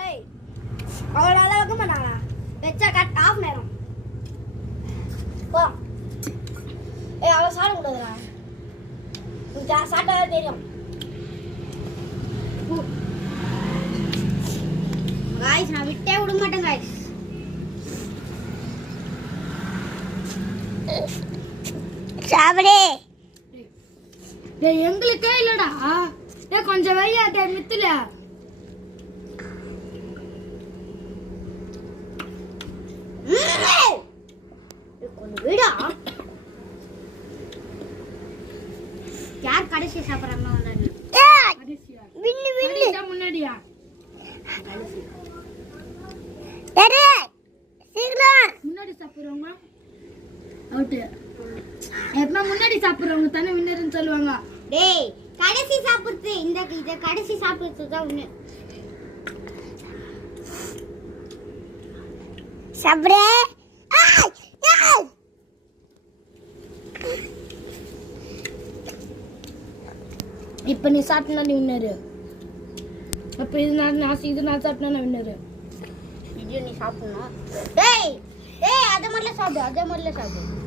ஏய் அவள நல்லா வைக்க மாட்டாங்களா வெச்சா கட் ஆஃப் நேரம் போ ஏய் அவ சாப்பிட கூடாதுடா நீ சாப்பிட்டா தெரியும் गाइस நான் விட்டே விட மாட்டேன் गाइस சாப்பிடு டேய் எங்களுக்கே இல்லடா டேய் கொஞ்சம் வையா டேய் மித்துல கொஞ்சம் விடா யார் கடைசி சாப்பிடுறாங்க வந்தாங்க கடைசியா வின்னு வின்னு முன்னாடியா டேய் சீக்கிரம் முன்னாடி சாப்பிடுறவங்க அவுட் எப்ப முன்னாடி சாப்பிடுறவங்க தானே வின்னர்னு சொல்லுவாங்க டேய் கடைசி சாப்பிடுறது இந்த கடைசி சாப்பிடுறது தான் வின்னு சாப்பிடு இப்ப நீ சாப்பிட்டா நீ வின்னரு அப்ப இது நான் சாப்பிட்டா நான் வின்னரு இது நீ சாப்பிடணும் டேய் டேய் அத முதல்ல சாப்பிடு